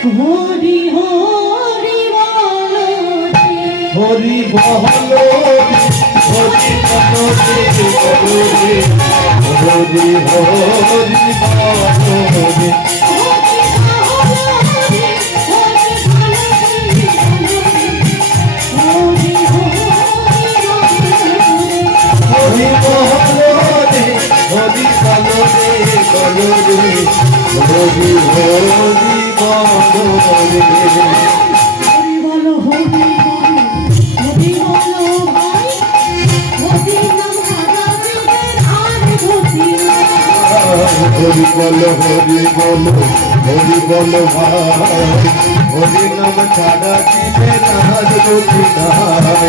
হরি হরি বলো হরি বলো হরি বলো হরি হরি বলো হরি হরি বলো রে হরি বলো হরি বলো ভাই হরি নাম রাধার আর গতি হরি বলো হরি বলো ভাই হরি নাম ছাড়া দিবে নার গতি নাই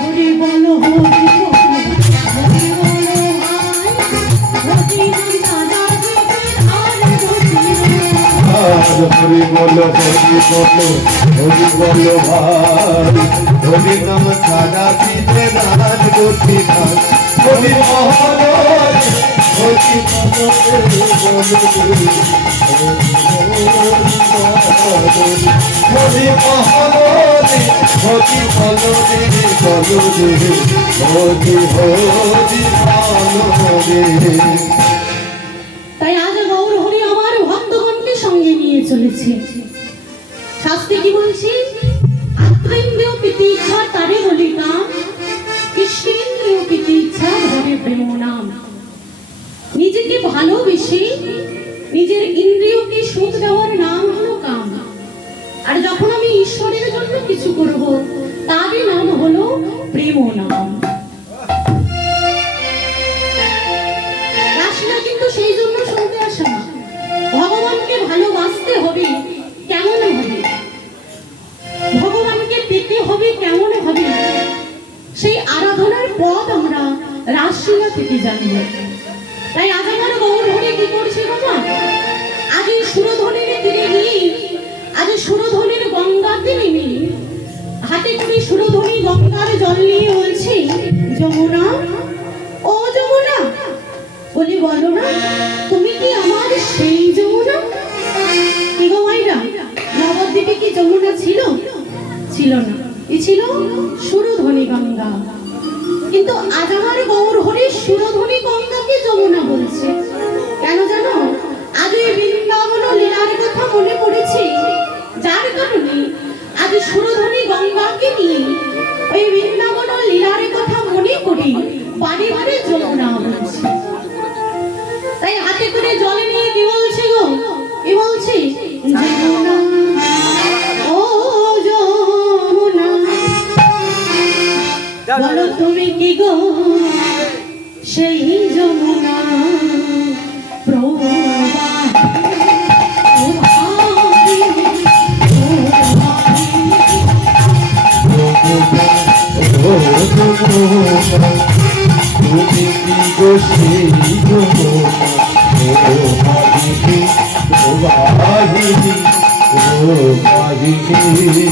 হরি বলো হরি হরি বলো হরি বলো ভাই হরি নাম ছাড়া দিবে নার গতি নাই হরি বলো হরি বলো হরি বলো হরি বলো তাই আজ গৌর হরি আমার ভক্তগণকে সঙ্গে নিয়ে চলেছে। শাস্ত্রে কি বলছি? আত্রেন্দ্রিয় প্রীতিচ্ছা তারে বলি কাম, কৃষ্ণেন্দ্রিয় প্রীতিচ্ছা ধরে প্রেম নাম। নিজেকে ভালোবেসে নিজের ইন্দ্রিয়কে সুখ দেওয়ার নাম হলো কাম। আর যখন আমি ঈশ্বরের জন্য কিছু করব তারই নাম হলো প্রেম নাম। রাসলীলা কিন্তু সেই জন্য শুনতে আসে না। ভগবানকে ভালোবাসতে হবে, কেমন হবে, ভগবানকে পেতে হবে কেমন হবে, সেই আরাধনার পথ আমরা রাসলীলা থেকে জানব। তাই আজ আমার গৌর হরি কি করছে বাবা? আজ এই সুরধনের তীরে গিয়ে আজ সুরধনের গঙ্গাতে নেমে হাতে করে সুরধনী গঙ্গার জল নিয়ে বলছে, যমুনা ও যমুনা, বলি বলো না তুমি কি আমার সেই যমুনা? কি গো মাইরা, নবদ্বীপে কি যমুনা ছিল? ছিল না, এ ছিল সুরধনী গঙ্গা। কিন্তু আজ আমার গৌর হরি সুরধনী গঙ্গাকে যমুনা বলছে। কেন জানো? আজ ওই বৃন্দাবন লীলার কথা মনে পড়েছে, যার কারণে আজ সুরধনী গঙ্গাকে নিয়ে ওই বৃন্দাবন লীলার কথা মনে করি বাড়ি বাড়ি যমুনা বলছে। তাই হাতে করে জল নিয়ে কি বলছে গো? কি বলছে? যমুনা ও যমুনা, বলো তুমি কি গো সেই যমুনা তুমি কি গো সেই বাহিনী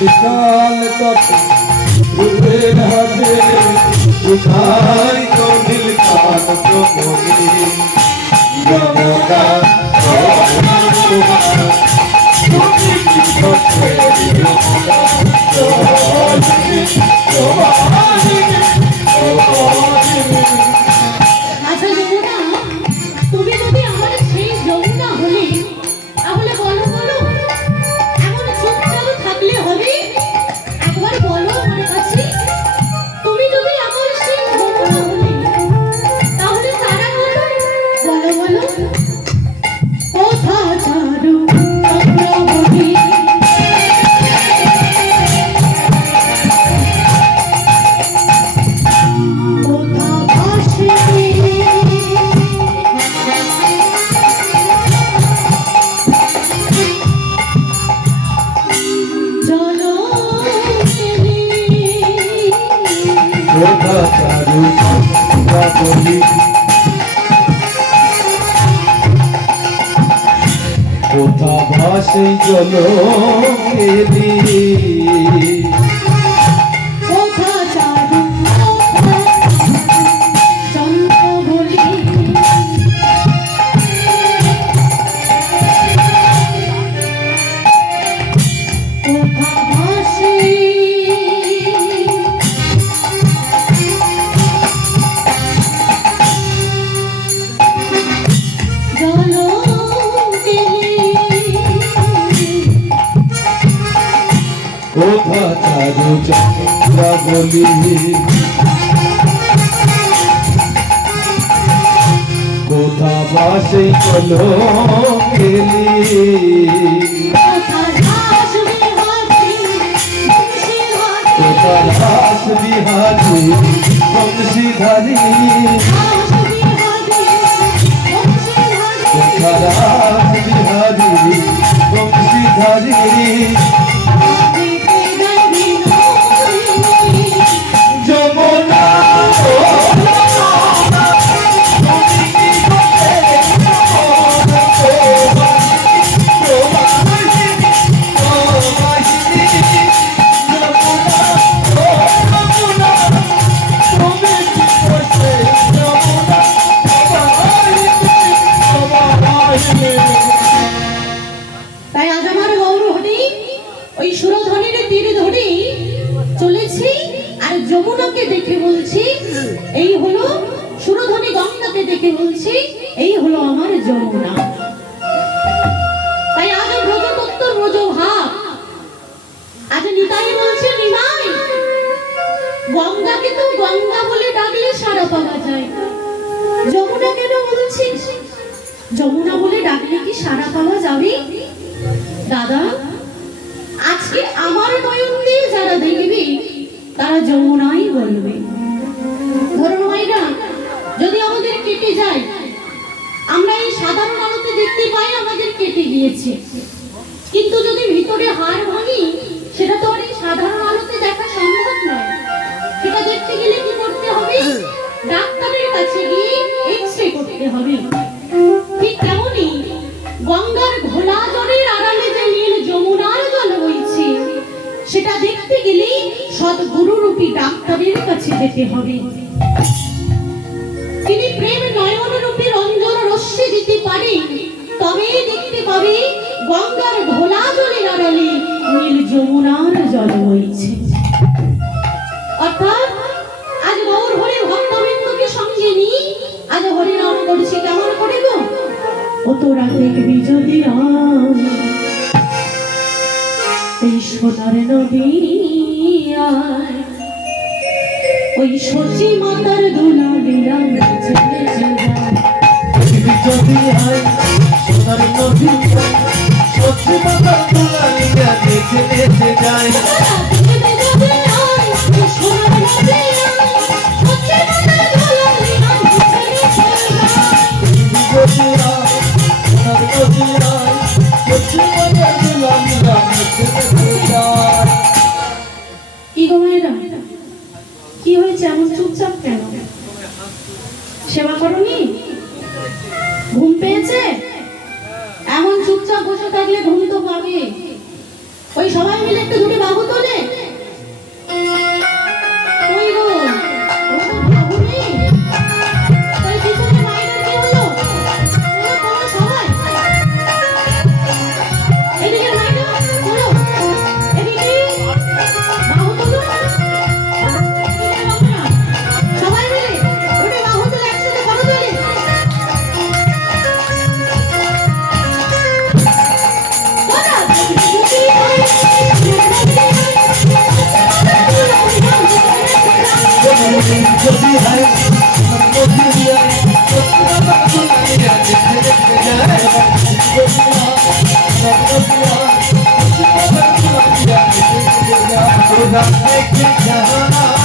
বিশাল তট রূপের হাতে উঠাই তো নীল কান্ত মনি আচ্ছা যমুনা, তুমি যদি আমার সেই যমুনা হলে তাহলে বলো বলো, এমন চুপচাপ থাকলে হবে? একবার বলো আমার কাছে, তুমি যদি আমার সেই যমুনা হলে তাহলে তারা বলো, বলো বলো। কোথা চারু চক্রবর্তী, কোথা ভাসে কোথা চারু চক্রবর্তী, কোথা ভাসে জলকেলি, কোথা চারু চন্দ্রবলি, কোথা ভাসে কোথা চারু চক্রবর্তী, কোথা ভাসে জলকেলি, কোথা রাস বিহারী বংশীধারী, কোথা রাস বিহারী বংশীধারী, যমুনা তাই আজ আমার গৌর হরি ওই সুরধনের তীর ধরে চলেছি, আর যমুনাকে দেখে বলছি এই হলো সুরধনী, গঙ্গাকে দেখে বলছি এই হলো আমার যমুনা। তাই আজ ব্রজতত্ত্ব ব্রজভাব, আজ নিতাই বলছে নিমাই, গঙ্গাকে তো গঙ্গা বলে ডাকলে সারা পাওয়া যায়, যমুনা কেন বলছিস? যমুনা বলে ডাকলে কি সারা পাওয়া যাবে? দাদা, আজকে আমার নয়ন দিয়ে যারা দেখবে তারা যমুনাই বলবে। ধরুন মাইরা, যদি আমাদের কেটে যায়, আমরা এই সাধারণ আলোতে দেখতে পাই আমাদের কেটে গিয়েছে, কিন্তু যদি ভিতরে হাড় ভাঙি সেটা তো আর এই সাধারণ আলোতে দেখা সম্ভব নয়। সেটা দেখতে গেলে কি করতে হবে? ডাক্তারের কাছে গিয়ে এক্স-রে করতে হবে। ঠিক তেমনই গঙ্গার ঘোলা জলের আড়ালে যে নীল যমুনার জল বইছে, সেটা দেখতে গেলে সদ্গুরুরূপী ডাক্তারের কাছে যেতে হবে। তিনি প্রেম নয়ন রূপী রঞ্জন রশ্মি দিতে পারেন, তবে দেখতে পাবে গঙ্গার ঘোলা জলের আড়ালে নীল যমুনার জল বইছে। অর্থাৎ আজ গৌর হরি ভক্তবৃন্দকে সঙ্গে নিয়ে আজ হরিনাম করছি। কেমন করে গো? ও তোরা দেখবি যদি এই সোনার নদী আয়, ওই সচি মাতার দুলালিরা নেচে নেচে যায়। যদি হয় সোনার নদী, সত্যি মাতার দুলালিরা নেচে নেচে যায়। কি গো মায়েরা, কি হয়েছে এমন চুপচাপ কেন? সেবা করনি? ঘুম পেয়েছে? এমন চুপচাপ বসে থাকলে ঘুম তো পাবে। ওই সবাই মিলে একটু দুটি বাহু তোলে। ওই গো, ও তো বাহু নেই। তাই পিছনে মায়েরা কি হলো? তোমরা সবাই হয় সোনার নদী হয় সত্যি কথা দুলালিয়া দেখে দেখে যায় খোদা দেখে খোদা দেখে খোদা দেখে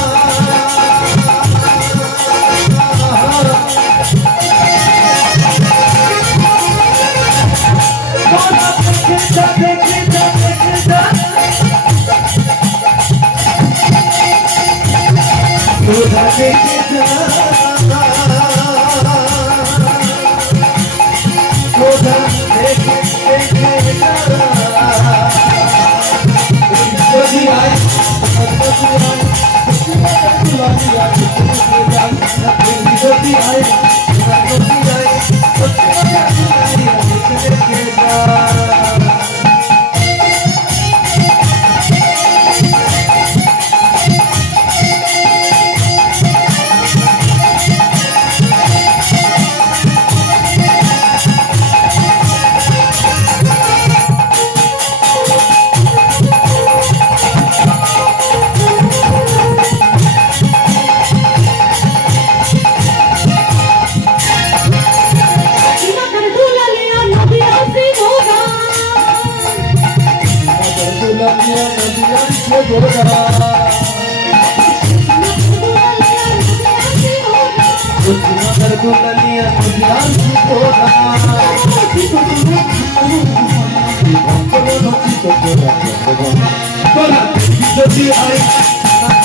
যদি আয়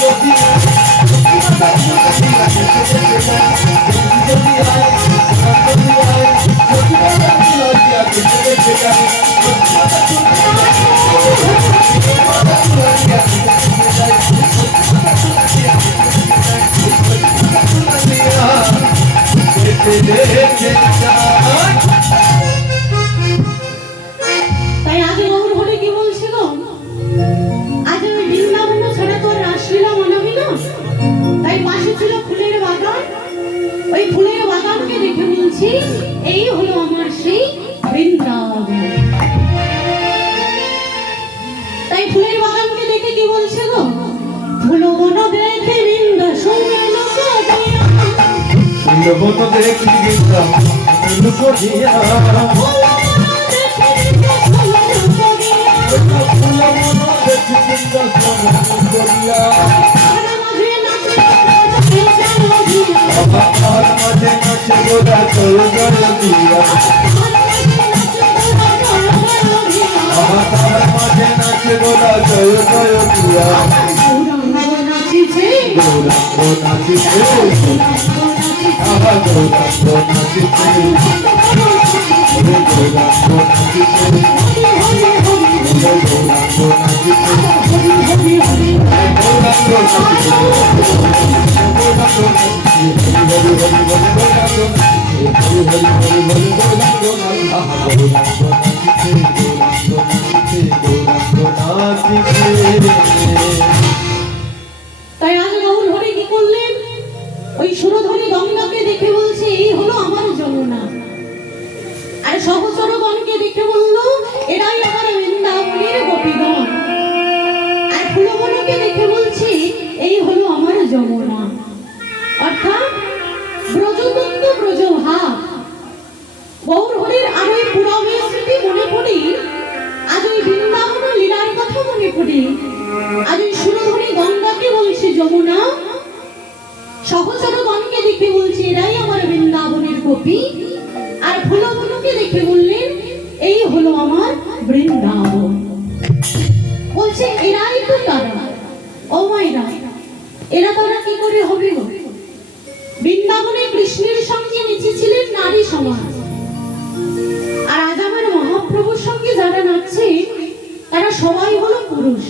যদি আয় যদি আয় যদি তাই আজ গৌর হলে কি বলছে গো, আজ ওই বৃন্দাবন ছাড়া তোর রাসলীলা মানাবি না। তাই পাশে ছিল ফুলের বাগান, ওই ফুলের বাগানকে দেখে বলছি এই হলো আমার সেই বৃন্দাবন। তাই ফুলের বাগানকে দেখে কি বলছে গো, ফুল বন দেখে বৃন্দা সঙ্গে লোক দিয়া, ফুল বন দেখে বৃন্দা লোক দিয়া, ফুল বন দেখে বৃন্দা সঙ্গে লোক দিয়া, ফুল বন দেখে বৃন্দা সঙ্গে লোক দিয়া, আমার মাঝে নাচে গোদা চল জল দিয়া, আমার মাঝে নাচে গোদা চল জল দিয়া, গৌরাঙ্গ নাচিছে, গৌরাঙ্গ নাচিছে, আমার গৌরাঙ্গ নাচিছে, গৌরাঙ্গ নাচিছে, গৌরাঙ্গ নাচিছে, তাই আজ গৌর হরি কি করলেন, ওই সুরধনী গঙ্গাকে দেখে বলছে এই হলো আমার যমুনা, আর সহচরগণকে দেখে বলল এরাই আমার বৃন্দাবনের গোপীগণ, আর ফুলবনকে দেখে বলছি এই হলো আমার যমুনা। অর্থাৎ ব্রজতত্ত্ব ব্রজভাব। গৌর হরির আর ওই পুরাণের স্মৃতি মনে পড়ি, আজ ওই বৃন্দাবন লীলার কথা মনে পড়ি, আজ ওই সুরধনী গঙ্গাকে বলছি যমুনা, সহচরগণকে দেখে বলছি এরাই আমার বৃন্দাবনের গোপী, আর ফুলবনকে দেখে বললেন এই হলো আমার বৃন্দাবন। বলছে এরাই তো তারা, ও মায়েরা এরা তারা কি করে হবে গো, বৃন্দাবনে কৃষ্ণের সঙ্গে মিশেছিলেন নারী সমাজ, আর আজ আমার মহাপ্রভুর সঙ্গে যারা নাচছে তারা সবাই হলো পুরুষ।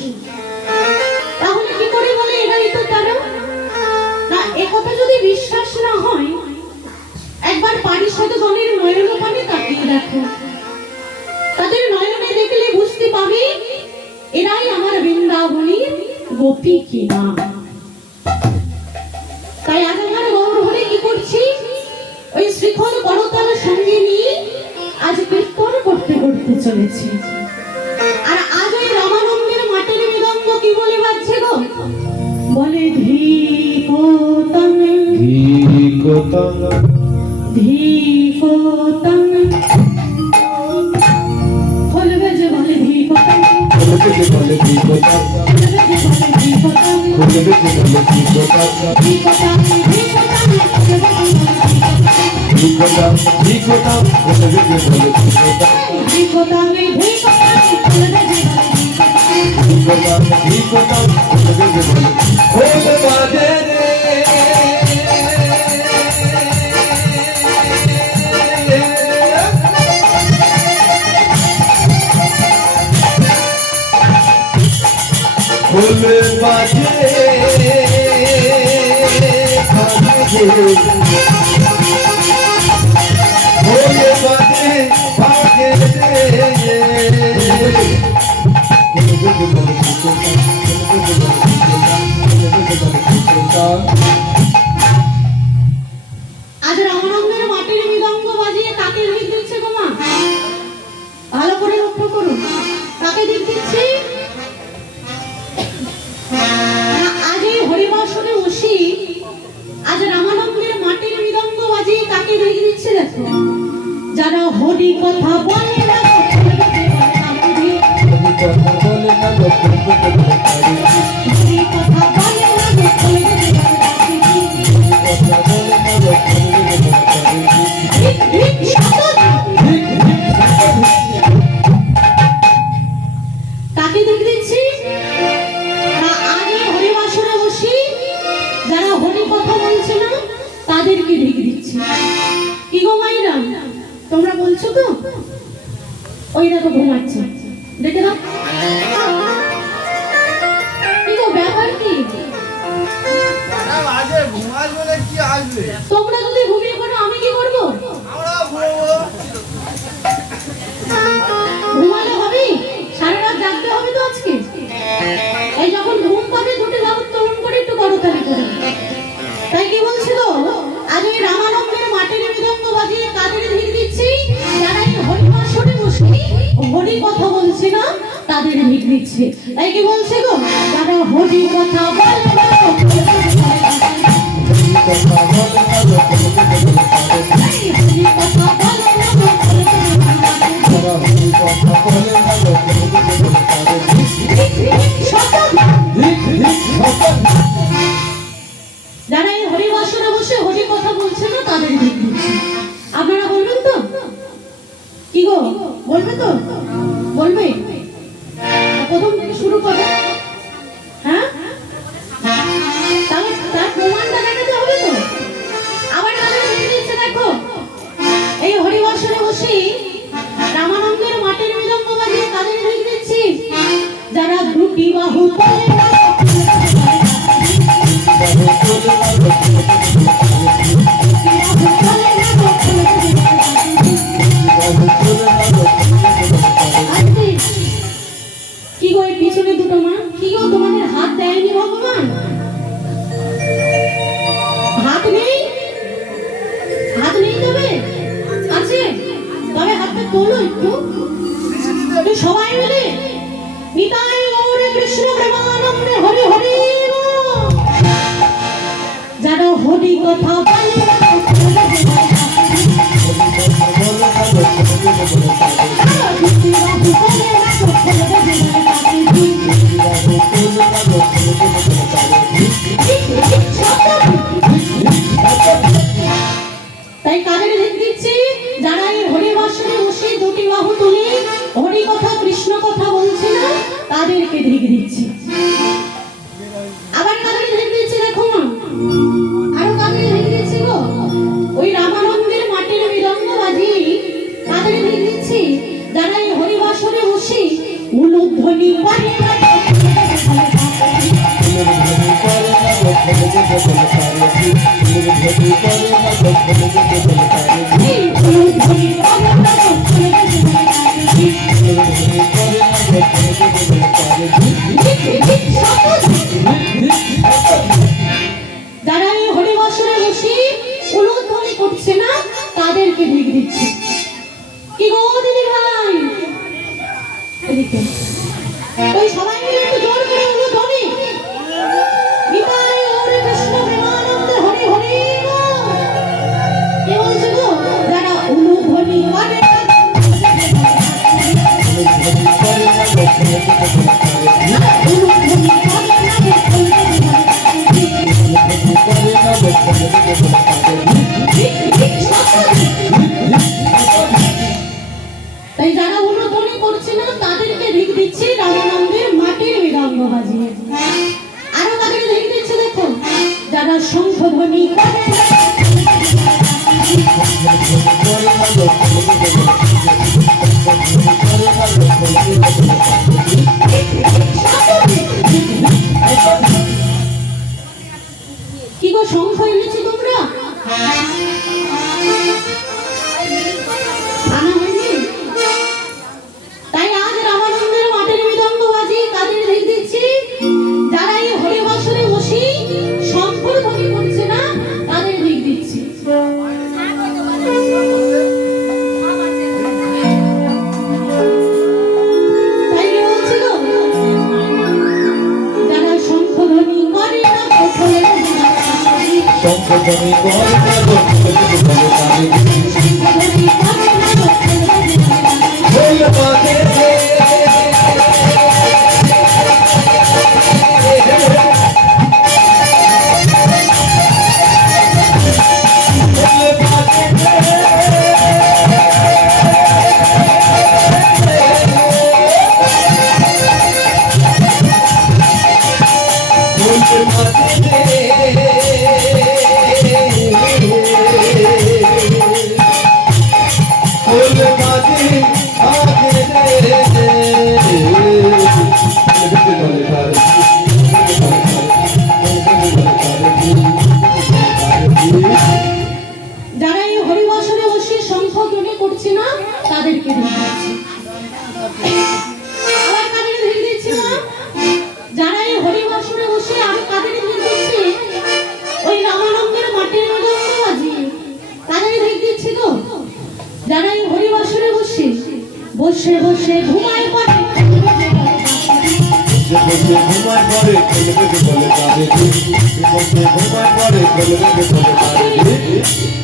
তাহলে কি করে বলে এরাই তো তারা? না, একথা যদি বিশ্বাস না হয় একবার পারিষদগণের নয়নপানে তাকিয়ে দেখো, তাদের নয়নে দেখলে বুঝতে পাবে এরাই আমার বৃন্দাবনের গোপী কিনা। তাই আজ আমার গৌর হরে কি করছি, ওই শ্রীখণ্ড করতালের সঙ্গে নিয়ে আজ কীর্তন করতে করতে চলেছি। আর আজ ওই রামানন্দের মাটির মৃদঙ্গ কি বলে বাজছে গো, বলে ধীপতন ধিকতাং ধিকতাং বলবে যে বলে ধিকতাং বলবে যে বলে ধিকতাং বলবে যে বলে ধিকতাং বলবে যে বলে ধিকতাং ধিকতাং ধিকতাং ধিকতাং ধিকতাং বলবে যে বলে ধিকতাং ধিকতাং ধিকতাং বলবে যে ধিকতাং ধিকতাং বলবে যে বলে খোল বাজে রে খোল বাজে খোল বাজে ভাগে আজ রামানন্দের মাটির মৃদঙ্গ বাজিয়ে কাকে দিক দিচ্ছে গো মা? ভালো করে লক্ষ্য করুন, কাকে দিক দিচ্ছে? আজ এই হরিবাসনে বসি আজ রামানন্দের মাটির মৃদঙ্গ বাজিয়ে কাকে দিক দিচ্ছে দেখো। যারা হরি কথা বলে না কথা বলে না হরি কথা বলে না কাকে দিক দিচ্ছি? আগে হরিবাসনে বসি যারা হরি কথা বলছে না তাদেরকে দিক দিচ্ছি। কি গো মাইরা, তোমরা বলছো তো? ওই দেখো ঘুমাচ্ছে, দেখে দাও। কি গো ব্যাপার কি? তোমরা যদি ঘুমিয়ে পড়ো আমি কি করবো? ঘুমালে হবে? সারা রাত জাগতে হবে তো আজকে। এই যখন ঘুম পাবে দুটো দাও তরুণ করে একটু করতালি করে। তাই কি বলছি তো, আজ এই রামানন্দের মাটির মৃদঙ্গ বাজিয়ে কাদের দিক দিচ্ছি? যারা এই হরিবাসনে বসে হরি কথা বলছে না তাদের দিক দিচ্ছে। তাই কি বলছে গো, যারা হরি কথা বলে না হরি কথা বলে যারা এই হরিবাসনে বসে হরি কথা বলছে না তাদের দিক দিচ্ছে। আপনারা বলবেন তো? কি গো বলবে তো? বলবে? প্রথম থেকে শুরু করো। হ্যাঁ, তাহলে তার প্রমাণটা দেখাতে হবে তো। আবার কাদের দিক দিচ্ছে দেখো। এই হরিবাসনে বসে রামানন্দের মাটির মৃদঙ্গ বাজিয়ে কাদের দিক দিচ্ছি? যারা দুটি বাহু তোলে না কি গো এই পিছনে দুটো মা, কি গো তোমাদের হাত দেয়নি ভগবান? হাত নেই? হাত নেই তবে আছে? তবে হাতটা তোলো একটু সবাই মিলে। নিতাই গৌরে কৃষ্ণ প্রেমানন্দে হরি হরি। যারা হরি কথা বলে না তাই কাদের দিক দিচ্ছি? যারা এই হরিবাসনে বসে দুটি বাহু তুলে হরি কথা কৃষ্ণ কথা বলছে না তাদেরকে দিক দিচ্ছি। আবার কাদের দিক দিচ্ছি দেখো না, আরো কাদের দিক দিচ্ছি গো। ওই রামানন্দের মাটির মৃদঙ্গ বাজিয়ে কাদের দিক দিচ্ছি? যারা এই হরিবাসনে বসে উলুধ্বনি করে না যারা এই হরিবাসনে বসে উলুধ্বনি করছে না তাদেরকে দিক দিচ্ছে। কি গো দিদি ভাই, এদিকে ওই সবাই মিলে একটু জোর করে উলুধ্বনি। নিতাই গৌরে কৃষ্ণ প্রেমানন্দে হরি হরি। তুমি কর করো তুমি বলে তারে বল পাতে যারা এই হরিবাসরে বসে শঙ্খ ধ্বনি করছে না তাদেরকে দিচ্ছি, আবার কাদের ধীর দিচ্ছি না, যারা এই হরিবাসরে বসে আরো কাদের ধীর দিচ্ছে ওই রামানন্দের মাটির মৃদঙ্গ বাজিয়ে তাদের ধীর দিচ্ছি তো। যারা এই হরিবাসরে বসে বসে বসে ঘুমায় পড়ে বসে ঘুমার পরে কলবে বলে তারে বসে ঘুমার পরে কলবে বলে তারে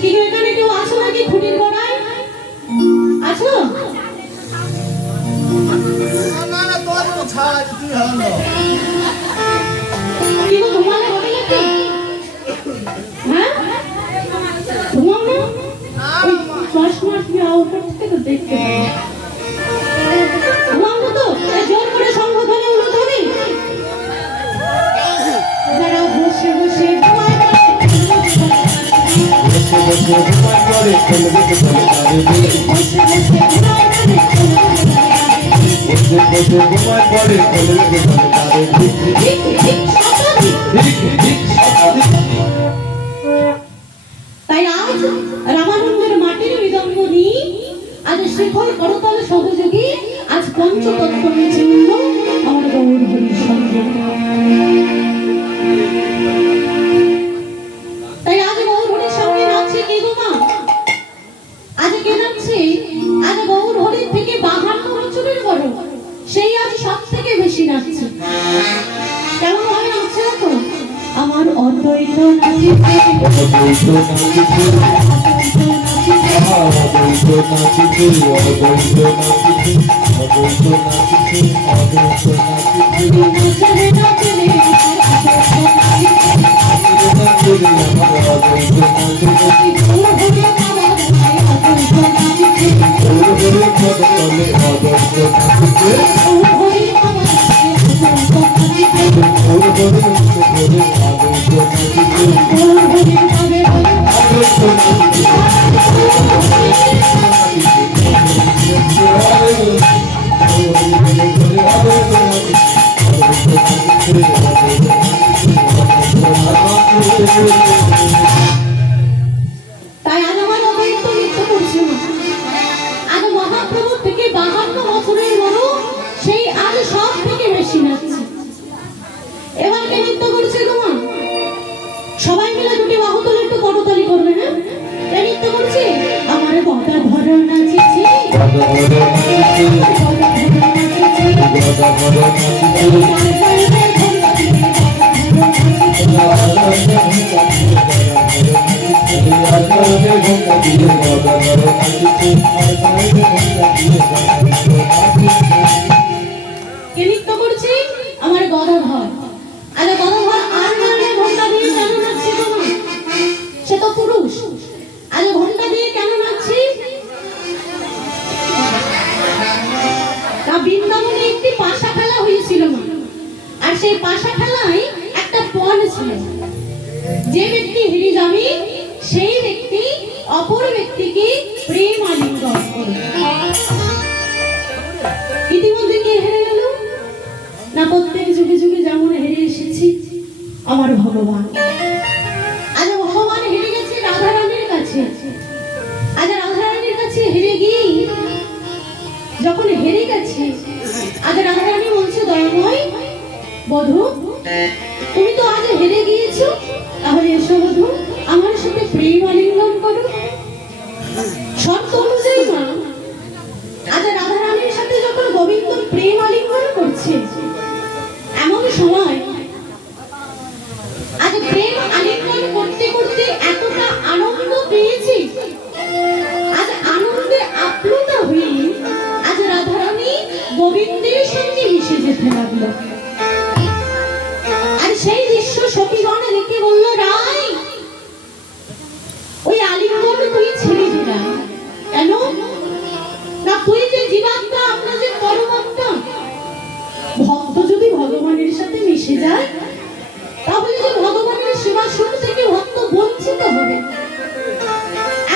কি এখানে কেউ আসো নাকি খুঁটির গোড়ায় আসো? আমার তোর ছাড় তুই হলো কি গো ঘুমালে হবে নাকি? হ্যাঁ ঘুমাও না? ওই চশমার কি উপর থেকে তো দেখতে পাবো। ঘুমাও না তো? এই জোর করে সঙ্গ ধরে উলো ধরে যারা বসে বসে ঘুমায় বসে বসে ঘুমার পরে কলবে বলে তারে বসে বসে ঘুমায় বসে বসে ঘুমার পরে কলবে বলে তারে ঠিক তাই আজ রামানন্দের মাটির মৃদঙ্গ নিয়ে আজ শিখর করতল সহযোগী আজ পঞ্চতত্ত্ব নিচে উঠল আমার গৌর হরির সঙ্গে। তাই আজ গৌর হরির সঙ্গে নাচছে কে গো মা? আজ কে নাচছে? আজ গৌর হরির থেকে 52 বছরের বড় সেই আজ সব থেকে বেশি নাচছে। কেমন ভাবে নাচছে না তো? আমার অদ্বৈত নাচিছে অদ্বৈত নাচিছে অদ্বৈত নাচিছে অদ্বৈত নাচিছে অদ্বৈত নাচিছে অদ্বৈত নাচিছে নাচরে নাচরে নাচিছে আমার অদ্বৈত নাচিছে গৌর হরি আমার ভাই অদ্বৈত নাচিছে ওরে কদলে অদ্বৈত নাচিছে গৌর হরি আমার ভাই অদ্বৈত নাচিছে ওরে ওরে অদ্বৈত নাচিছে গৌর হরি ভাবে বলে অদ্বৈত নাচিছে তাই আজ আমার অদ্বৈত নৃত্য করছে না। আজ মহাপ্রভু থেকে 52 বছরের বড় সেই আজ সব থেকে বেশি নাচছে। এবার কে নৃত্য করছে তোমার? সবাই মিলে দুটি বাহু তুলে একটু করতালি করবে, হ্যাঁ? কে নৃত্য করছে? আমার গদা ধর নাচিছে কে নৃত্য করছে? আমার গদাধর। আরে গদাধর আর নারে ঘন্টা দিয়ে কেন নাচছে তোমার? সে তো পুরুষ। আরে ঘন্টা দিয়ে কেন নাচছে? তা বৃন্দাবনে একটি পাশা খেলা হয়েছিল না, আর সেই পাশা খেলায় একটা পণ ছিল। যে ব্যক্তি হেরে যাবে সেই ব্যক্তি অপর ব্যক্তিকে প্রেম আলিঙ্গন করে। ইতিমধ্যে কে হেরে গেল না? প্রত্যেক যুগে যুগে যেমন হেরে এসেছি আমার ভগবান। আজ ভগবান হেরে গেছে রাধারানীর কাছে। আজ রাধারানীর কাছে হেরে গিয়ে যখন হেরে গেছে আজ রাধারানী বলছে দয়াময় বধূ তুমি তো আজ হেরে গিয়েছো, তাহলে এসো বধূ আমার সাথে প্রেম আলিঙ্গন করো। শর্ত অনুযায়ী মা আজ রাধারানীর সাথে যখন গোবিন্দ প্রেম আলিঙ্গন করছে এমন সময় আজ প্রেম আলিঙ্গন করতে করতে এত করলো। আর সেই দৃশ্য সখীগণ দেখে বলল, রাই ওই আলিঙ্গন তুই ছেড়ে দিলা কেন? না তুই যে জীবাত্মা, আমরা যে পরমাত্মা, ভক্ত যদি ভগবানের সাথে মিশে যায় তাহলে যে ভগবানের সেবাসন থেকে ভক্ত বঞ্চিত হবে।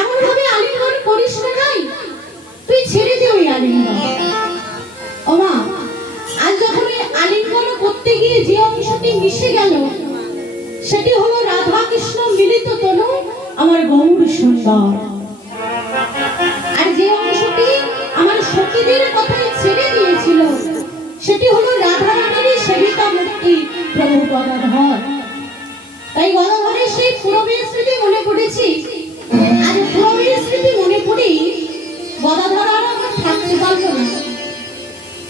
এমন ভাবে আলিঙ্গন করিস না রাই, তুই ছেড়ে দে ওই আলিঙ্গন। ওমা, আজ যখন ওই আলিঙ্গন করতে গিয়ে যে অংশটি মিশে গেল সেটি হলো রাধা কৃষ্ণ মিলিত তনু আমার গৌর সুন্দর। আর যে অংশটি আমার সখীদের কথায় ছেড়ে দিয়েছিল সেটি হলো রাধা রানীর সেবিকা মূর্তি প্রভু গদাধর। তাই গদাধরের সেই পুরবের স্মৃতি মনে পড়েছি। আর পুরবের স্মৃতি মনে পড়ে গদাধর আর আমার থাকতে পারলো না।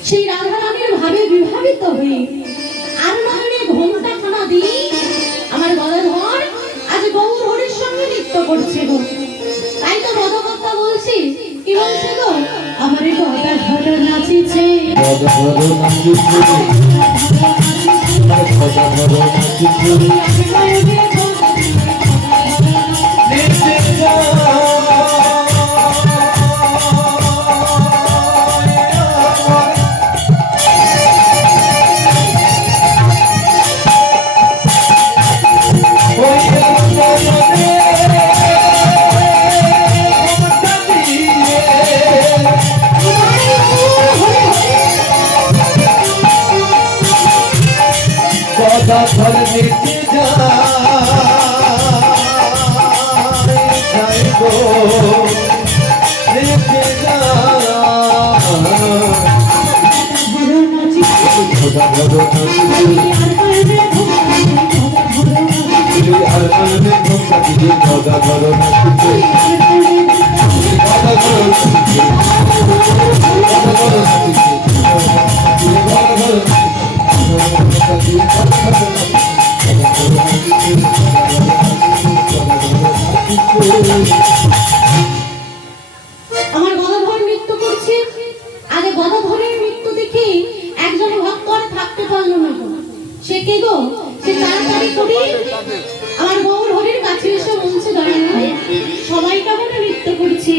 সেই রাধা রানীর ভাবে বিভাবিত হয়ে আর নগরে ঘোমটা খানা দিয়ে আমার গদাধর আজ গৌর হরির সঙ্গে নৃত্য করছে গো। তাই তো গদকর্তা বলছি, কি বলছে গো? আমার গদাধর নাচিছে, গদাধর নাচিছে, গদাধর নাচিছে, গদাধর নিচে যায় গো, নিচে যায়। গদাধর নাচিছে, আর আনন্দে ঘোমটা দিয়ে গদাধর নাচিছে, গদাধর নাচিছে, গদাধর নাচিছে, গদাধর আমার গদাধর নৃত্য করছে। আগে গদাধরের নৃত্য দেখে একজন ভক্ত আর থাকতে পারলো না গো। সে কে গো? সে তাড়াতাড়ি করে আমার গৌর হরির কাছে এসে মঞ্চে দাঁড়ানো, সবাই কেমন নৃত্য করছে।